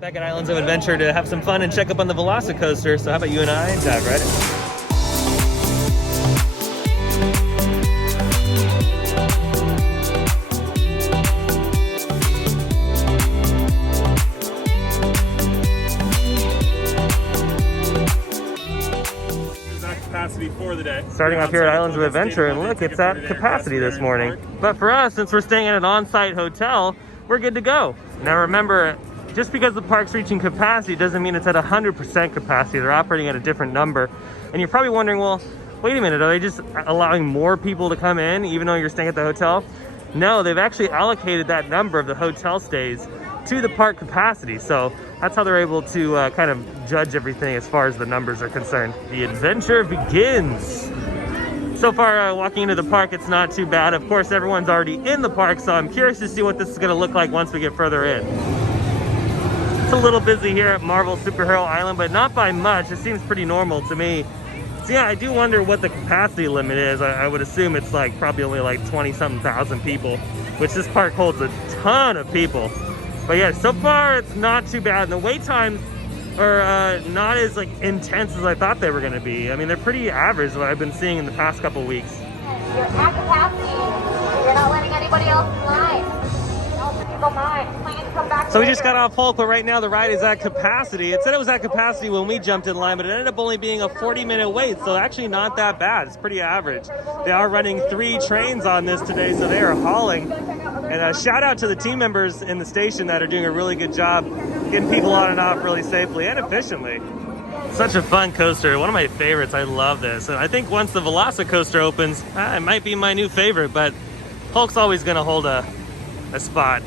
Back at Islands of Adventure to have some fun and check up on the Velocicoaster. So how about you and I dive right in? For the day. Starting off here at Islands of Adventure, and look, it's at capacity this morning. But for us, since we're staying at an on-site hotel, we're good to go. Now remember, just because the park's reaching capacity doesn't mean it's at 100% capacity. They're operating at a different number. And you're probably wondering, well, wait a minute, are they just allowing more people to come in even though you're staying at the hotel? No, they've actually allocated that number of the hotel stays to the park capacity. So that's how they're able to kind of judge everything as far as the numbers are concerned. The adventure begins. So far, walking into the park, it's not too bad. Of course, everyone's already in the park, so I'm curious to see what this is going to look like once we get further in. It's a little busy here at Marvel Superhero Island, but not by much. It seems pretty normal to me. So yeah, I do wonder what the capacity limit is. I would assume it's like probably only like 20-something thousand people, which this park holds a ton of people. But yeah, so far it's not too bad. And the wait times are not as like intense as I thought they were going to be. I mean, they're pretty average what I've been seeing in the past couple weeks. You're at capacity. You're not letting anybody else in line. Don't mind. Please come back. So we just got off Polk, but right now the ride is at capacity. It said it was at capacity when we jumped in line, but it ended up only being a 40-minute wait, so actually not that bad. It's pretty average. They are running 3 trains on this today, so they are hauling. And shout out to the team members in the station that are doing a really good job getting people on and off really safely and efficiently. Such a fun coaster, one of my favorites. I love this. And I think once the Velocicoaster opens, it might be my new favorite, but Polk's always gonna hold a spot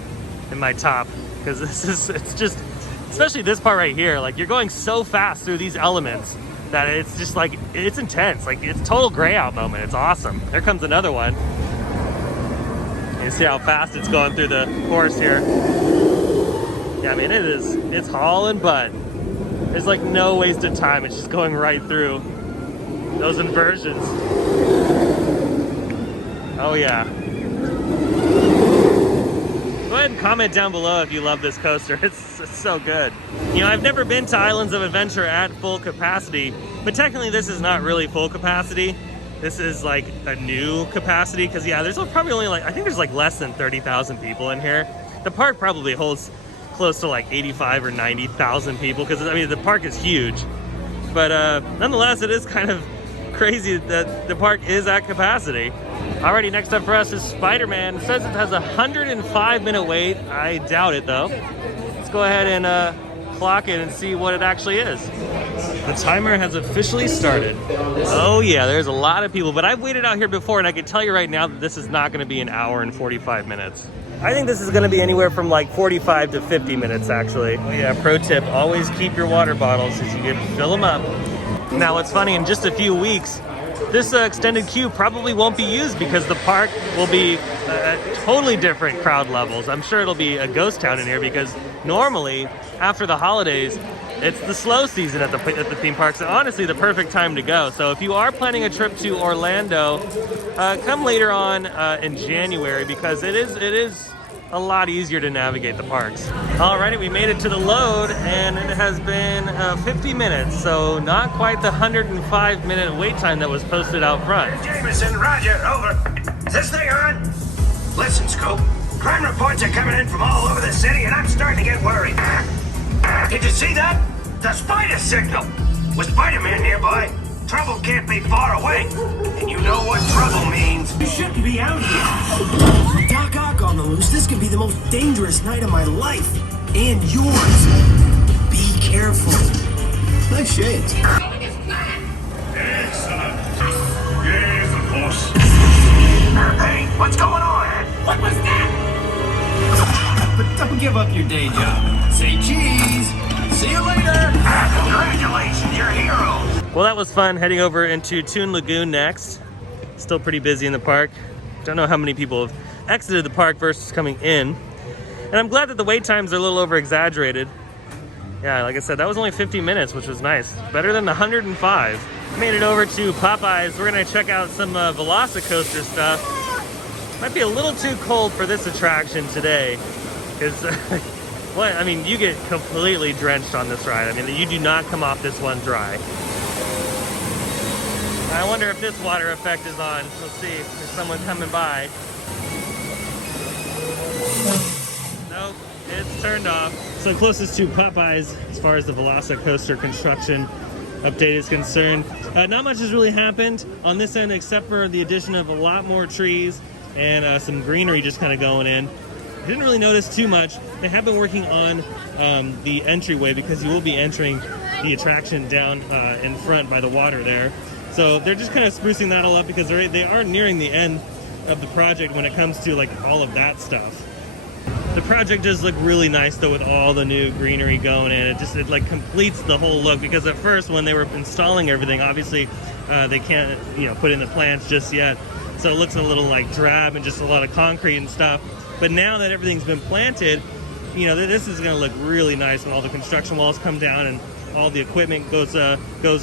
in my top, because it's just, especially this part right here, like you're going so fast through these elements that it's just like, it's intense. Like it's total gray out moment. It's awesome. There comes another one. You see how fast it's going through the course here. Yeah, I mean, it's hauling butt. There's like no waste of time. It's just going right through those inversions. Oh yeah. Go ahead and comment down below if you love this coaster. It's so good. You know, I've never been to Islands of Adventure at full capacity, but technically this is not really full capacity. This is like a new capacity, because yeah, there's probably only like, I think there's like less than 30,000 people in here. The park probably holds close to like 85 or 90,000 people, because I mean the park is huge. But nonetheless, it is kind of crazy that the park is at capacity. Alrighty, next up for us is Spider-Man. It says it has a 105-minute wait. I doubt it though. Let's go ahead and clock it and see what it actually is. The timer has officially started. Oh yeah, there's a lot of people, but I've waited out here before and I can tell you right now that this is not gonna be an hour and 45 minutes. I think this is gonna be anywhere from like 45 to 50 minutes actually. Oh yeah, pro tip, always keep your water bottles as you fill them up. Now what's funny, in just a few weeks, this extended queue probably won't be used because the park will be totally different crowd levels. I'm sure it'll be a ghost town in here, because normally after the holidays, it's the slow season at the theme parks, and honestly the perfect time to go. So if you are planning a trip to Orlando, come later on in January, because it is a lot easier to navigate the parks. Alrighty, we made it to the load, and it has been 50 minutes, so not quite the 105-minute wait time that was posted out front. Jameson, Roger, over. Is this thing on? Listen, Scope, crime reports are coming in from all over the city, and I'm starting to get worried. Did you see that? The spider signal! With Spider-Man nearby, trouble can't be far away. And you know what trouble means. You shouldn't be out here. Doc Ock on the loose, this could be the most dangerous night of my life. And yours. Be careful. Nice shades. Excellent. Yes, of course. Hey, what's going on? What was that? But don't give up your day job. Say cheese. See you later. Congratulations, you're heroes. Well, that was fun, heading over into Toon Lagoon next. Still pretty busy in the park. Don't know how many people have exited the park versus coming in. And I'm glad that the wait times are a little over exaggerated. Yeah, like I said, that was only 50 minutes, which was nice. Better than the 105. Made it over to Popeyes. We're gonna check out some Velocicoaster stuff. Might be a little too cold for this attraction today, because What? I mean, you get completely drenched on this ride. I mean, you do not come off this one dry. I wonder if this water effect is on. Let's see. There's someone coming by. Nope, it's turned off. So closest to Popeyes as far as the Velocicoaster construction update is concerned. Not much has really happened on this end except for the addition of a lot more trees and some greenery just kind of going in. Didn't really notice too much. They have been working on the entryway because you will be entering the attraction down in front by the water there. So they're just kind of sprucing that all up because they are nearing the end of the project when it comes to like all of that stuff. The project does look really nice though with all the new greenery going in. It like completes the whole look because at first when they were installing everything, obviously they can't put in the plants just yet. So it looks a little like drab and just a lot of concrete and stuff. But now that everything's been planted, this is going to look really nice when all the construction walls come down and all the equipment goes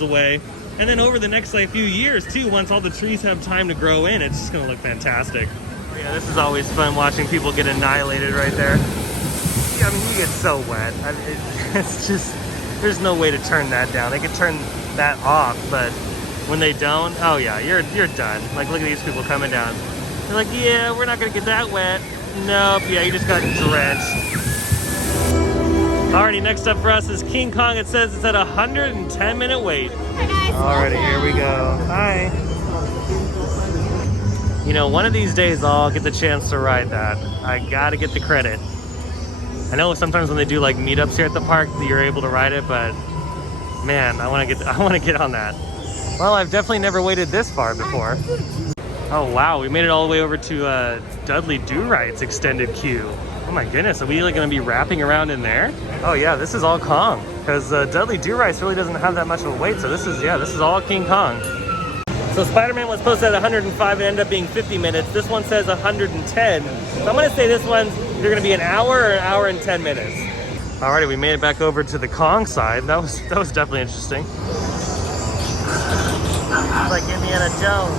away. And then over the next few years too, once all the trees have time to grow in, it's just going to look fantastic. Oh yeah, this is always fun watching people get annihilated right there. Yeah, I mean, you get so wet. I mean, it's just, there's no way to turn that down. They can turn that off, but when they don't, oh yeah, you're done. Like, look at these people coming down. They're like, yeah, we're not going to get that wet. Nope, yeah, you just got drenched. Alrighty, next up for us is King Kong. It says it's at 110-minute wait. Alrighty, here we go. Hi. One of these days I'll get the chance to ride that. I gotta get the credit. I know sometimes when they do like meetups here at the park, you're able to ride it, but man, I want to get on that. Well, I've definitely never waited this far before. Oh wow, we made it all the way over to Dudley Do-Right's extended queue. Oh my goodness, are we like going to be wrapping around in there? Oh yeah, this is all Kong, because Dudley Do-Right's really doesn't have that much of a wait, so this is all King Kong. So Spider-Man was posted at 105 and ended up being 50 minutes. This one says 110. So I'm going to say this one's either going to be an hour or an hour and 10 minutes. Alrighty, we made it back over to the Kong side. That was definitely interesting. It's like Indiana Jones.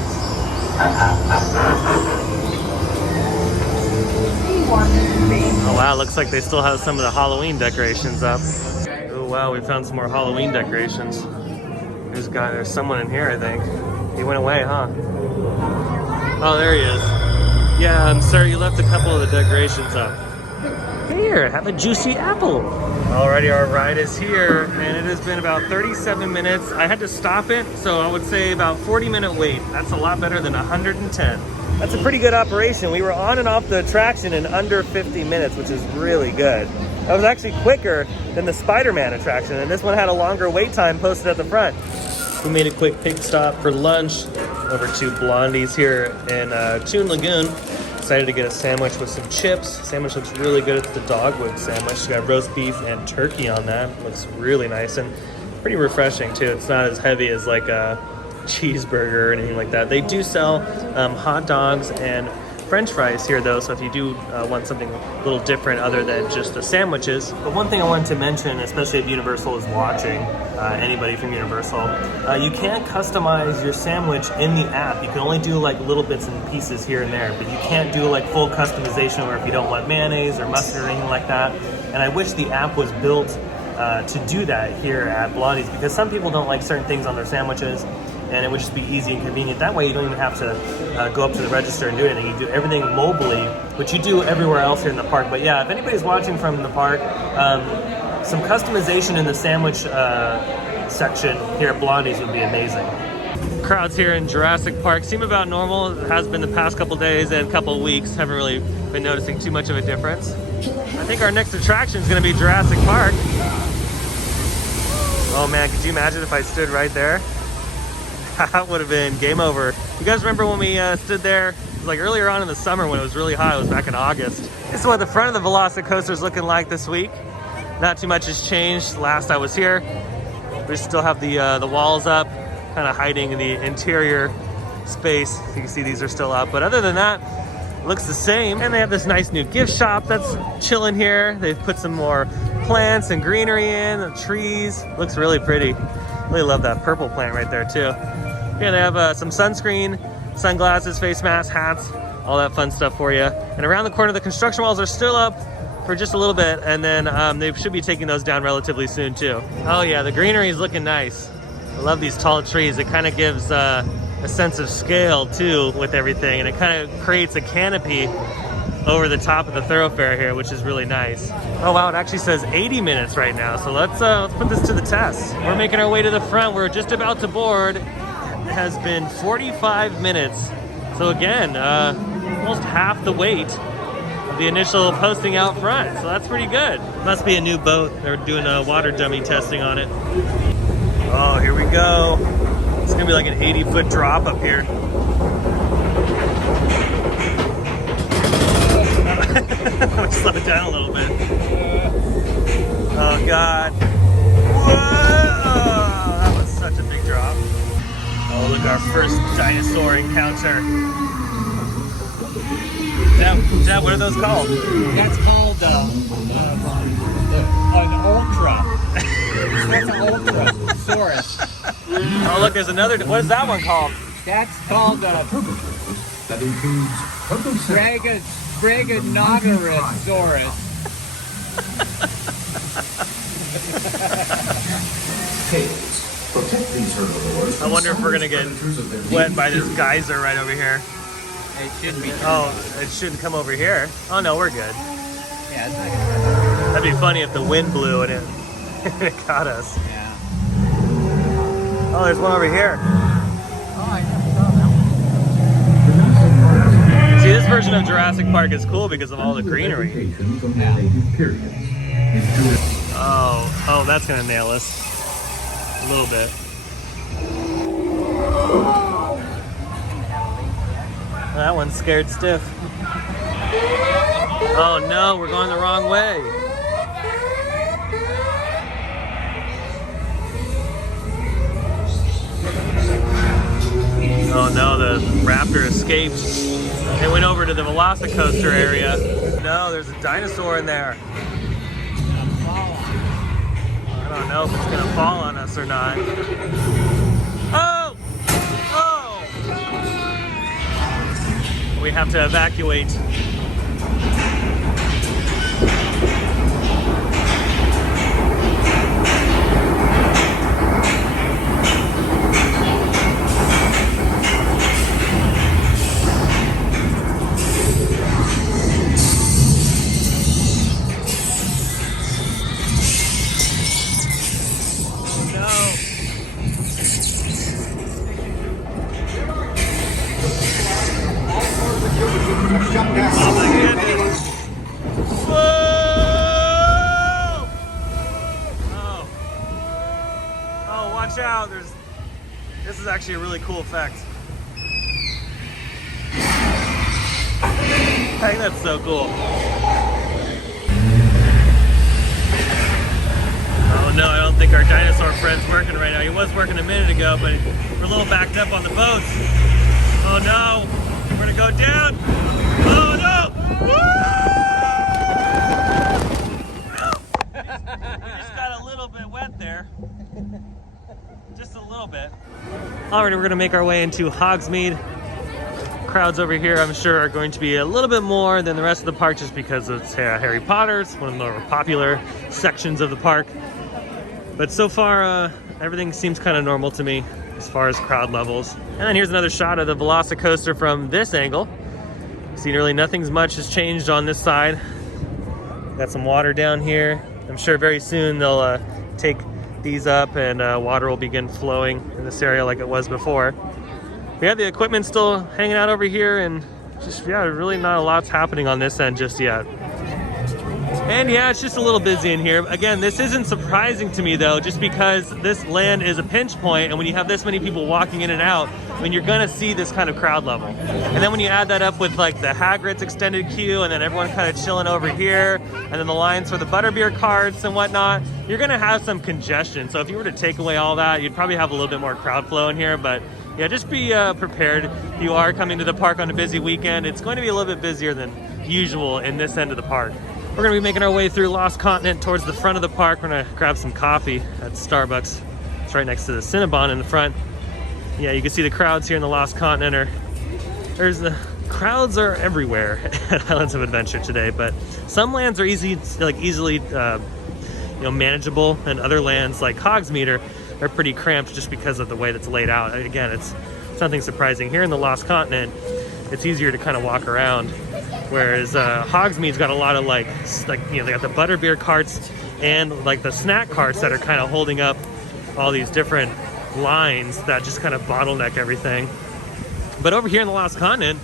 Oh wow, looks like they still have some of the Halloween decorations up. Oh wow, we found some more Halloween decorations. There's someone in here, I think. He went away, huh? Oh, there he is. Yeah, sir, you left a couple of the decorations up. Here, have a juicy apple. Alrighty, our ride is here, and it has been about 37 minutes. I had to stop it, so I would say about 40-minute wait. That's a lot better than 110. That's a pretty good operation. We were on and off the attraction in under 50 minutes, which is really good. That was actually quicker than the Spider-Man attraction, and this one had a longer wait time posted at the front. We made a quick pit stop for lunch over to Blondie's here in Toon Lagoon. Excited to get a sandwich with some chips. Sandwich looks really good. It's the Dogwood sandwich. You got roast beef and turkey on that. Looks really nice and pretty refreshing too. It's not as heavy as like a cheeseburger or anything like that. They do sell hot dogs and French fries here though, so if you do want something a little different other than just the sandwiches. But one thing I wanted to mention, especially if Universal is watching, anybody from Universal, you can't customize your sandwich in the app. You can only do like little bits and pieces here and there, but you can't do like full customization where if you don't want mayonnaise or mustard or anything like that. And I wish the app was built to do that here at Blondie's, because some people don't like certain things on their sandwiches, and it would just be easy and convenient. That way you don't even have to go up to the register and do anything. You do everything mobily, which you do everywhere else here in the park. But yeah, if anybody's watching from the park, some customization in the sandwich section here at Blondie's would be amazing. Crowds here in Jurassic Park seem about normal. It has been the past couple days and couple weeks. Haven't really been noticing too much of a difference. I think our next attraction is going to be Jurassic Park. Oh man, could you imagine if I stood right there? That would have been game over. You guys remember when we stood there? It was like earlier on in the summer when it was really hot. It was back in August. This is what the front of the Velocicoaster is looking like this week. Not too much has changed last I was here. We still have the walls up, kind of hiding the interior space. You can see these are still up, but other than that, it looks the same. And they have this nice new gift shop that's chilling here. They've put some more plants and greenery in, the trees. Looks really pretty. Really love that purple plant right there too. Yeah, they have some sunscreen, sunglasses, face masks, hats, all that fun stuff for you. And around the corner, the construction walls are still up for just a little bit, and then they should be taking those down relatively soon too. Oh yeah, the greenery is looking nice. I love these tall trees. It kind of gives a sense of scale too with everything, and it kind of creates a canopy over the top of the thoroughfare here, which is really nice. Oh wow, it actually says 80 minutes right now, so let's put this to the test. We're making our way to the front. We're just about to board. It has been 45 minutes. So again, almost half the wait of the initial posting out front. So that's pretty good. Must be a new boat. They're doing a water dummy testing on it. Oh, here we go. It's gonna be like an 80-foot drop up here. Let's slow it down a little bit. Oh God. Whoa! That was such a big drop. Oh, look, our first dinosaur encounter. Dad, what are those called? That's called an ultra. That's an ultrasaurus. Oh, look, there's another. What is that one called? That's called a That includes Dragonogorosaurus. tails. Protect these herbivores. I wonder if we're gonna get wet by this geyser right over here. It shouldn't be. Oh, it shouldn't come over here. Oh no, we're good. Yeah, it's not gonna. That'd be funny if the wind blew and it, it caught us. Yeah. Oh, there's one over here. Oh, I never saw that one. See, this version of Jurassic Park is cool because of all the greenery. Oh, that's gonna nail us. A little bit. That one's scared stiff. Oh no, we're going the wrong way. Oh no, the raptor escaped. It went over to the Velocicoaster area. No, there's a dinosaur in there. I don't know if it's gonna fall on us or not. Oh! Oh! We have to evacuate. Oh my goodness. Whoa! Oh. Oh, watch out. This is actually a really cool effect. I think that's so cool. Oh no, I don't think our dinosaur friend's working right now. He was working a minute ago, but we're a little backed up on the boats. Oh no, we're gonna go down. Oh no! Woo! We just got a little bit wet there. Just a little bit. Alrighty, we're gonna make our way into Hogsmeade. Crowds over here, I'm sure, are going to be a little bit more than the rest of the park just because it's Harry Potter. It's one of the more popular sections of the park. But so far, everything seems kind of normal to me as far as crowd levels. And then here's another shot of the Velocicoaster from this angle. See, really nothing's much has changed on this side. Got some water down here. I'm sure very soon they'll take these up and water will begin flowing in this area like it was before. We have the equipment still hanging out over here, and just, yeah, really not a lot's happening on this end just yet. And yeah, it's just a little busy in here. Again, this isn't surprising to me though, just because this land is a pinch point, and when you have this many people walking in and out, I mean, you're gonna see this kind of crowd level. And then when you add that up with like the Hagrid's extended queue, and then everyone kind of chilling over here, and then the lines for the butterbeer carts and whatnot, you're gonna have some congestion. So if you were to take away all that, you'd probably have a little bit more crowd flow in here, but yeah, just be prepared. If you are coming to the park on a busy weekend, it's going to be a little bit busier than usual in this end of the park. We're gonna be making our way through Lost Continent towards the front of the park. We're gonna grab some coffee at Starbucks. It's right next to the Cinnabon in the front. Yeah, you can see the crowds here in the Lost Continent. There's a crowds are everywhere at Islands of Adventure today, but some lands are easily manageable, and other lands like Hogsmeade are pretty cramped just because of the way that's laid out. Again, it's something surprising. Here in the Lost Continent, it's easier to kind of walk around, whereas Hogsmeade's got a lot of they got the butterbeer carts and like the snack carts that are kind of holding up all these different lines that just kind of bottleneck everything. But over here in the Lost Continent,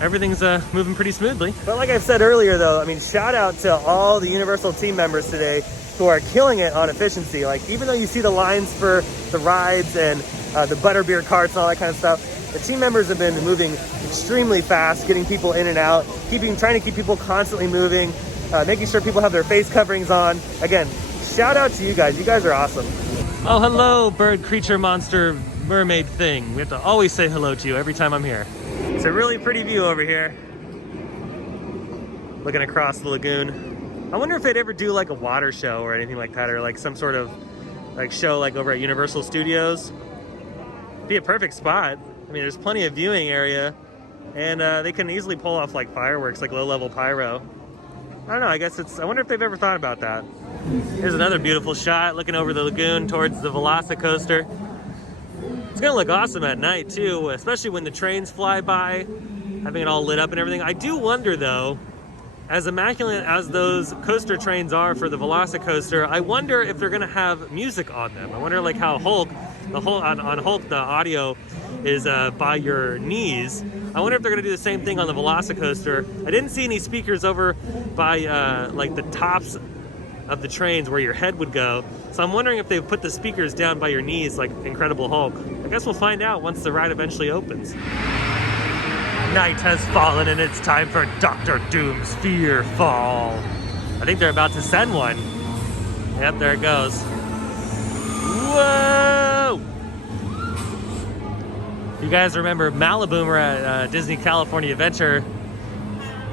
everything's moving pretty smoothly. But like I said earlier though, I mean, shout out to all the Universal team members today who are killing it on efficiency. Like, even though you see the lines for the rides and the butterbeer carts and all that kind of stuff, the team members have been moving extremely fast, getting people in and out, trying to keep people constantly moving, making sure people have their face coverings on. Again, shout out to you guys. You guys are awesome. Oh, hello, bird, creature, monster, mermaid thing. We have to always say hello to you every time I'm here. It's a really pretty view over here, looking across the lagoon. I wonder if they'd ever do like a water show or anything like that, or like some sort of like show like over at Universal Studios. Be a perfect spot. I mean, there's plenty of viewing area, and they can easily pull off like fireworks, like low-level pyro. I don't know, I wonder if they've ever thought about that. Here's another beautiful shot looking over the lagoon towards the Velocicoaster. It's gonna look awesome at night too, especially when the trains fly by, having it all lit up and everything. I do wonder though, as immaculate as those coaster trains are for the Velocicoaster, I wonder if they're gonna have music on them. I wonder like how on Hulk the audio is by your knees. I wonder if they're gonna do the same thing on the Velocicoaster. I didn't see any speakers over by like the tops of the trains where your head would go. So I'm wondering if they've put the speakers down by your knees like Incredible Hulk. I guess we'll find out once the ride eventually opens. Night has fallen and it's time for Dr. Doom's Fear Fall. I think they're about to send one. Yep, there it goes. Whoa! You guys remember Maliboomer at Disney California Adventure?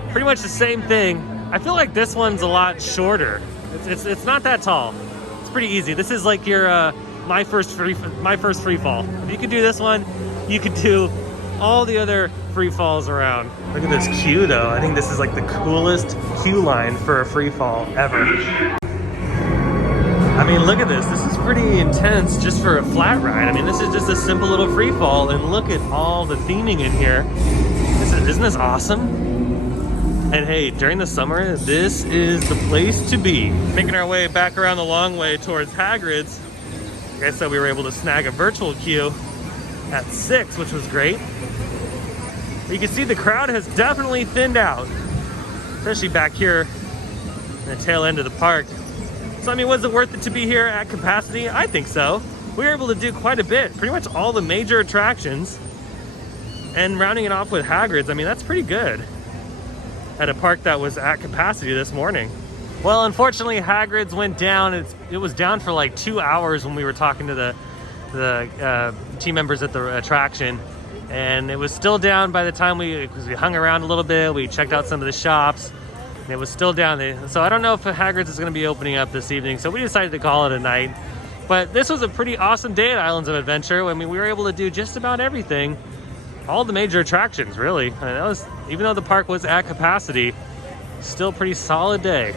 Pretty much the same thing. I feel like this one's a lot shorter. It's not that tall. It's pretty easy. This is like your my first free fall. If you could do this one, you could do all the other free falls around. Look at this queue though. I think this is like the coolest queue line for a free fall ever. I mean, look at this. This is pretty intense just for a flat ride. I mean, this is just a simple little free fall, and look at all the theming in here. Isn't this awesome? And hey, during the summer, this is the place to be. Making our way back around the long way towards Hagrid's. Like I said, we were able to snag a virtual queue at 6, which was great. You can see the crowd has definitely thinned out, especially back here in the tail end of the park. So I mean, was it worth it to be here at capacity? I think so. We were able to do quite a bit, pretty much all the major attractions, and rounding it off with Hagrid's. I mean, that's pretty good at a park that was at capacity this morning. Well, unfortunately, Hagrid's went down. It was down for like 2 hours when we were talking to the team members at the attraction, and it was still down by the time because we hung around a little bit. We checked out some of the shops, and it was still down there. So I don't know if Hagrid's is going to be opening up this evening, so we decided to call it a night. But this was a pretty awesome day at Islands of Adventure. I mean, we were able to do just about everything. All the major attractions, really. I mean, that was, even though the park was at capacity, still a pretty solid day.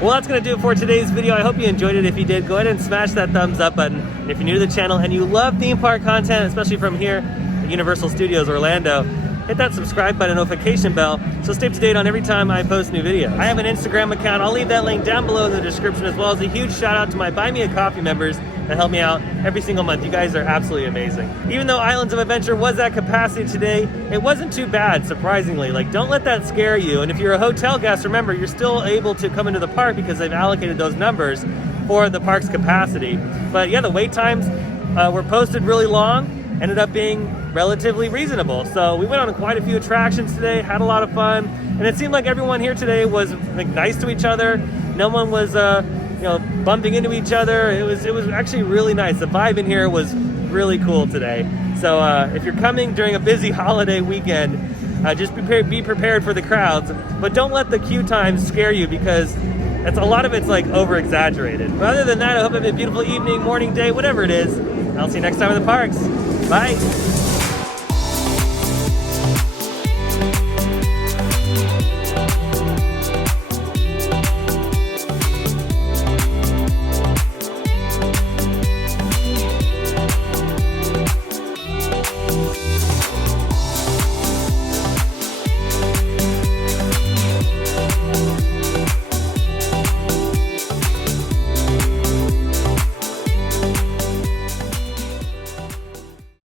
Well, that's going to do it for today's video. I hope you enjoyed it. If you did, go ahead and smash that thumbs up button. And if you're new to the channel and you love theme park content, especially from here at Universal Studios Orlando, hit that subscribe button, notification bell, so stay up to date on every time I post new videos. I have an Instagram account. I'll leave that link down below in the description, as well as a huge shout out to my Buy Me a Coffee members that help me out every single month. You guys are absolutely amazing. Even though Islands of Adventure was at capacity today, it wasn't too bad, surprisingly. Like, don't let that scare you. And if you're a hotel guest, remember, you're still able to come into the park because they've allocated those numbers for the park's capacity. But yeah, the wait times were posted really long, ended up being relatively reasonable. So we went on quite a few attractions today, had a lot of fun, and it seemed like everyone here today was like nice to each other. No one was bumping into each other. It was actually really nice. The vibe in here was really cool today. So if you're coming during a busy holiday weekend, just be prepared for the crowds, but don't let the queue times scare you, because a lot of it's like over exaggerated. But other than that, I hope you have a beautiful evening, morning, day, whatever it is. I'll see you next time in the parks. Bye.